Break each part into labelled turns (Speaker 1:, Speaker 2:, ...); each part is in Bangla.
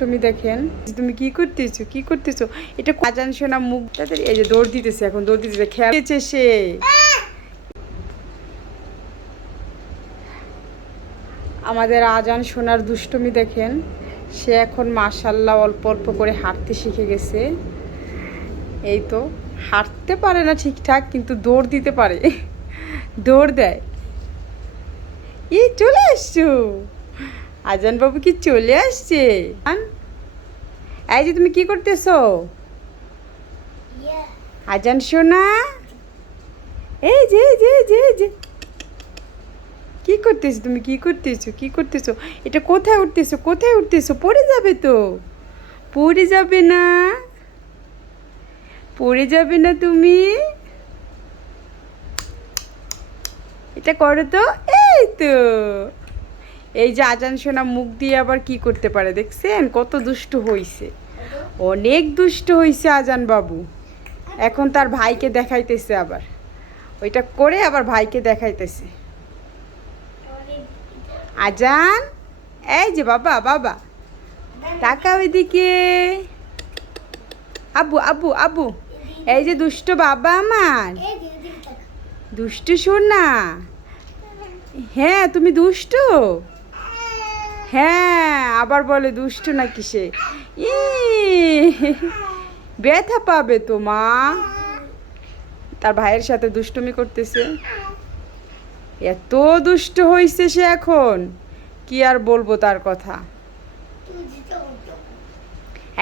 Speaker 1: দুষ্টমি দেখেন তুমি কি করতেছো কি করতেছো? এটা আজান শোনা মুখ তাদের এই যে দৌড় দিতেছে এখন, দৌড় দিতেছে খেয়েছে সে। আমাদের আজান শোনার দুষ্টমি দেখেন, সে এখন মাশাল্লাহ অল্প অল্প করে হাঁটতে শিখে গেছে। এই তো, হাঁটতে পারে না ঠিকঠাক, কিন্তু দৌড় দিতে পারে। দৌড় দেয়। ই চলে আসছো। আজান বাবু কি চলে আসছে? এই যে তুমি কি করতেছো? আজান শোনা। এই যে যে যে যে। কি করতেছো তুমি? কি করতেছো? কি করতেছো? এটা কোথায় উঠতেছো? কোথায় উঠতেছো? পড়ে যাবে তো। পড়ে যাবে না। পড়ে যাবে না তুমি। এটা করো তো। এই তো। এই যে আজান শোনা মুখ দিয়ে আবার কি করতে পারে দেখছেন? কত দুষ্ট হইছে। অনেক দুষ্ট হইছে আজান বাবু। এখন তার ভাইকে দেখাইতেছে আবার। ওইটা করে আবার ভাইকে দেখাইতেছে। আজান? এই যে বাবা বাবা। টাকা ওইদিকে আবু আবু আবু। এই যে দুষ্ট বাবা আমার। দুষ্টু শোন না। হ্যাঁ তুমি দুষ্টু? হ্যাঁ আবার বলে দুষ্টু না কিসে ই ব্যথা পাবে তো মা। তার ভাইয়ের সাথে দুষ্টুমি করতেছে। এত দুষ্ট হয়েছে সে এখন। কি আর বলব তার কথা?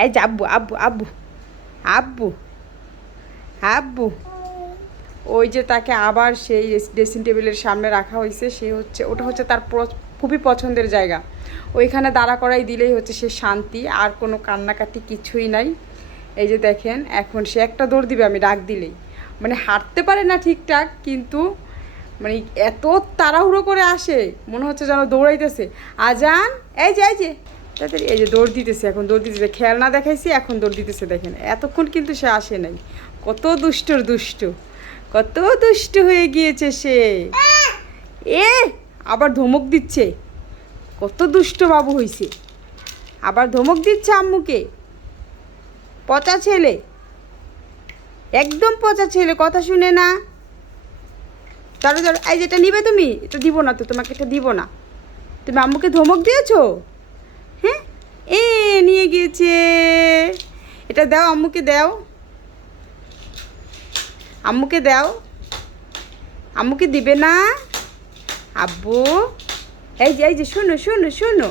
Speaker 1: এই যে আব্বু আব্বু আব্বু আব্বু আব্বু। ওই যে তাকে আবার সেই ড্রেসিং টেবিলের সামনে রাখা হয়েছে, সে হচ্ছে, ওটা হচ্ছে তার খুবই পছন্দের জায়গা। ওইখানে দাঁড়া করাই দিলেই হচ্ছে সে শান্তি, আর কোনো কান্নাকাটি কিছুই নাই। এই যে দেখেন, এখন সে একটা দৌড় দিবে, আমি ডাক দিলেই। মানে হাঁটতে পারে না ঠিকঠাক, কিন্তু মানে এত তাড়াহুড়ো করে আসে, মনে হচ্ছে যেন দৌড়াইতেছে। আজান, এই যে এই যে। তাদের এই যে দৌড় দিতেছে, এখন দৌড় দিতেছে। খেলনা দেখাইছি, এখন দৌড় দিতেছে, দেখেন। এতক্ষণ কিন্তু সে আসে নাই। কত দুষ্টর দুষ্ট। কত দুষ্ট হয়ে গিয়েছে সে। এ, আবার ধমক দিচ্ছে। কত দুষ্ট বাবু হইছে। আবার ধমক দিচ্ছে আম্মুকে। পচা ছেলে। একদম পচা ছেলে, কথা শুনে না। ধরো ধরো এই যেটা নিবে তুমি, এটা দিব না তো, তোমাকে এটা দিব না। তুমি আম্মুকে ধমক দিয়েছ? হ্যাঁ? এ, নিয়ে গিয়েছে। এটা দাও, আম্মুকে দাও। আম্মুকে দাও। আম্মুকে দিবে না? আব্বু এই যে এই যে শোনো শোনো শোনো।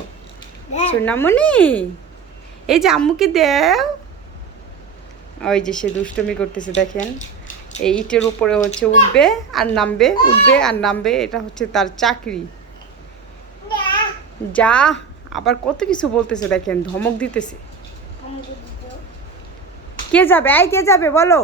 Speaker 1: সোনামণি এই যে আম্মুকে দাও। ওই যে সে দুষ্টমি করতেছে দেখেন। এই ইটের উপরে হচ্ছে উঠবে আর নামবে উঠবে আর নামবে এটা হচ্ছে তার চাকরি। যা আবার কত কিছু বলতেছে দেখেন ধমক দিতেছে। কে যাবে? এই কে যাবে? বলো।